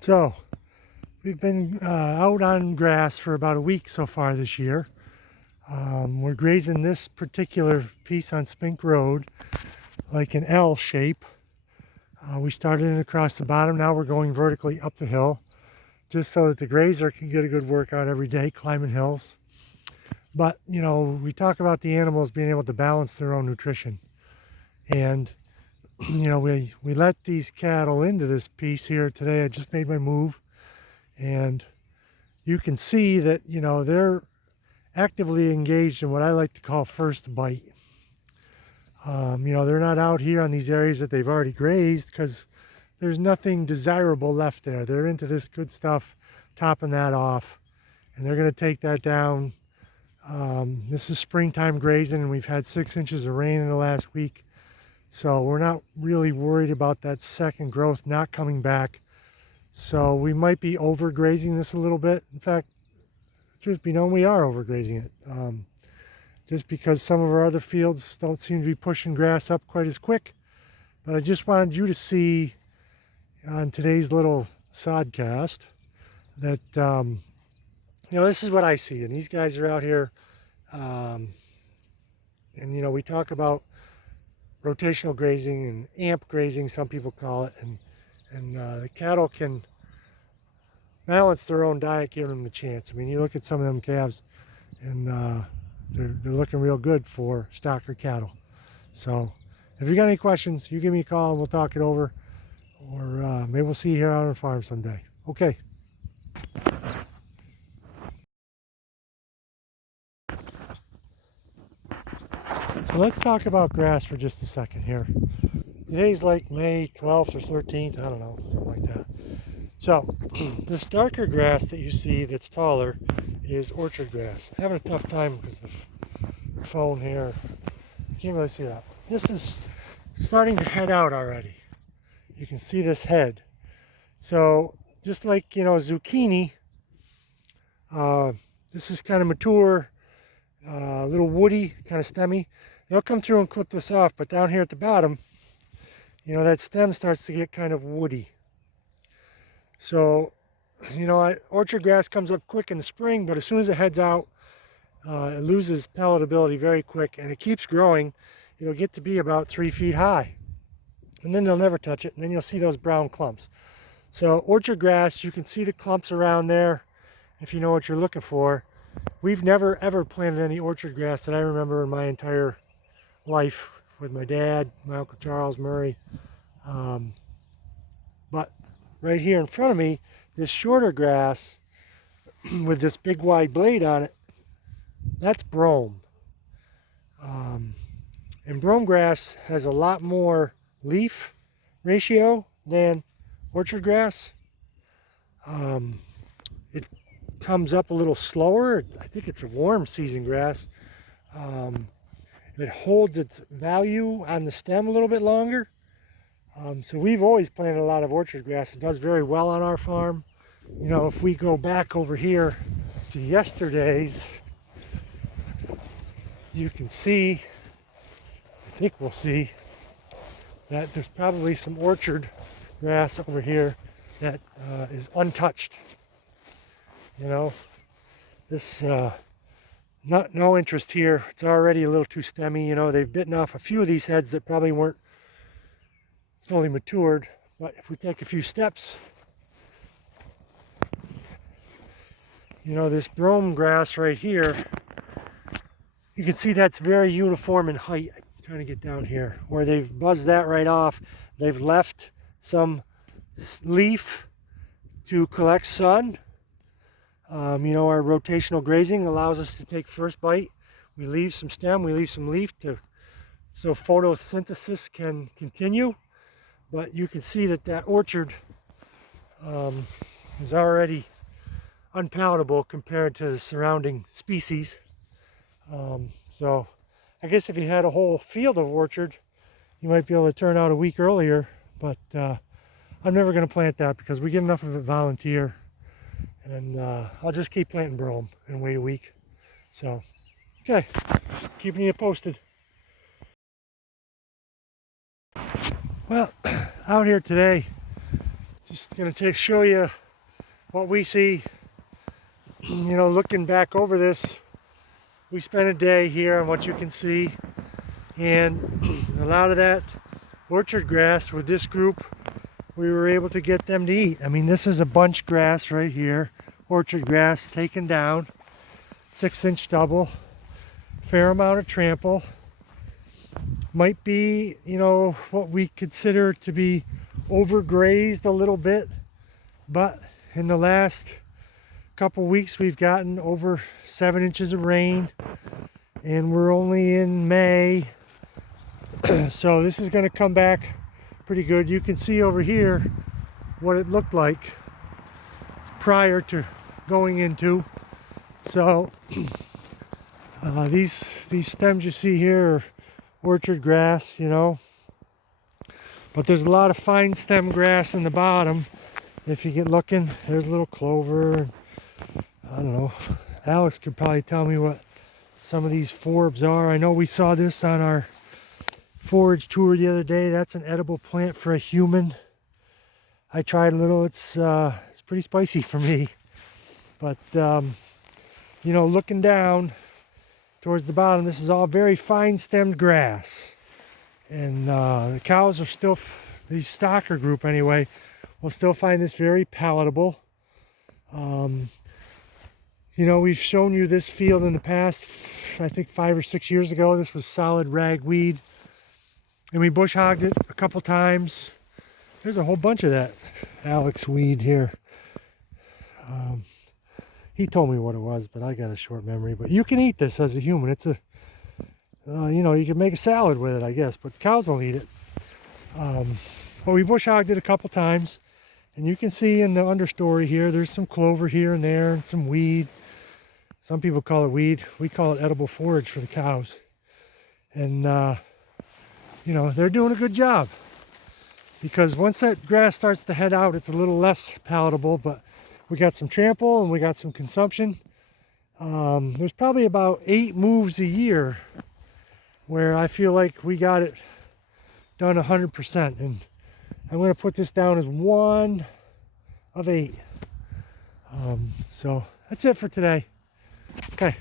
So we've been out on grass for about a week so far this year. We're grazing this particular piece on Spink Road like an L shape. We started in across the bottom, now we're going vertically up the hill just so that the grazer can get a good workout every day climbing hills. But you know, we talk about the animals being able to balance their own nutrition, and you know, we let these cattle into this piece here today. I just made my move, and you can see that, you know, they're actively engaged in what I like to call first bite. You know, they're not out here on these areas that they've already grazed because there's nothing desirable left there. They're into this good stuff, topping that off, and they're going to take that down. This is springtime grazing, and we've had 6 inches of rain in the last week. So we're not really worried about that second growth not coming back. So we might be overgrazing this a little bit. In fact, truth be known, we are overgrazing it. Just because some of our other fields don't seem to be pushing grass up quite as quick. But I just wanted you to see on today's little sodcast that, you know, this is what I see. And these guys are out here, and, you know, we talk about rotational grazing and amp grazing, some people call it, and the cattle can balance their own diet, giving them the chance. I mean, you look at some of them calves, and they're looking real good for stocker cattle. So if you got any questions, you give me a call and we'll talk it over, or maybe we'll see you here on the farm someday. Okay. So let's talk about grass for just a second here. Today's like May 12th or 13th, I don't know, something like that. So this darker grass that you see that's taller is orchard grass. I'm having a tough time because the phone here, you can't really see that. This is starting to head out already. You can see this head. So just like, you know, zucchini, this is kind of mature, a little woody, kind of stemmy. They'll come through and clip this off, but down here at the bottom, you know, that stem starts to get kind of woody. So, you know, orchard grass comes up quick in the spring, but as soon as it heads out, it loses palatability very quick, and it keeps growing. It'll get to be about 3 feet high, and then they'll never touch it, and then you'll see those brown clumps. So orchard grass, you can see the clumps around there if you know what you're looking for. We've never ever planted any orchard grass that I remember in my entire life with my dad, my Uncle Charles Murray. But right here in front of me, this shorter grass with this big wide blade on it, that's brome. And brome grass has a lot more leaf ratio than orchard grass. It comes up a little slower. I think it's a warm season grass. It holds its value on the stem a little bit longer. So we've always planted a lot of orchard grass. It does very well on our farm. You know, if we go back over here to yesterday's, you can see, I think we'll see, that there's probably some orchard grass over here that is untouched. You know, this, no interest here. It's already a little too stemmy. You know, they've bitten off a few of these heads that probably weren't fully matured, but if we take a few steps, you know, this brome grass right here, you can see that's very uniform in height. I'm trying to get down here where they've buzzed that right off. They've left some leaf to collect sun. You know, our rotational grazing allows us to take first bite. We leave some stem, we leave some leaf so photosynthesis can continue. But you can see that orchard is already unpalatable compared to the surrounding species. So I guess if you had a whole field of orchard, you might be able to turn out a week earlier, but I'm never going to plant that because we get enough of it volunteer, and I'll just keep planting brome and wait a week. So, okay, keeping you posted. Well, out here today, Just going to show you what we see. You know, looking back over this, we spent a day here on what you can see, and a lot of that orchard grass with this group, we were able to get them to eat. I mean, this is a bunch grass right here, orchard grass taken down, 6-inch stubble, fair amount of trample. Might be, you know, what we consider to be overgrazed a little bit, but in the last couple weeks we've gotten over 7 inches of rain, and we're only in May. So this is going to come back pretty good. You can see over here what it looked like prior to going into. So these stems you see here are orchard grass, you know, but there's a lot of fine stem grass in the bottom. If you get looking, there's a little clover. I don't know, Alex could probably tell me what some of these forbs are. I know we saw this on our forage tour the other day. That's an edible plant for a human. I tried a little. It's pretty spicy for me, but you know, looking down towards the bottom, this is all very fine stemmed grass, and the cows are still, the stocker group anyway, will still find this very palatable. You know, we've shown you this field in the past, I think 5 or 6 years ago. This was solid ragweed, and we bush hogged it a couple times. There's a whole bunch of that Alex weed here. He told me what it was, but I got a short memory. But you can eat this as a human. It's a, you know, you can make a salad with it, I guess, but cows will eat it. But we bush hogged it a couple times, and you can see in the understory here, there's some clover here and there, and some weed. Some people call it weed. We call it edible forage for the cows. And, you know, they're doing a good job. Because once that grass starts to head out, it's a little less palatable, but we got some trample and we got some consumption. There's probably about 8 moves a year where I feel like we got it done 100%. And I'm going to put this down as 1 of 8. So that's it for today. Okay.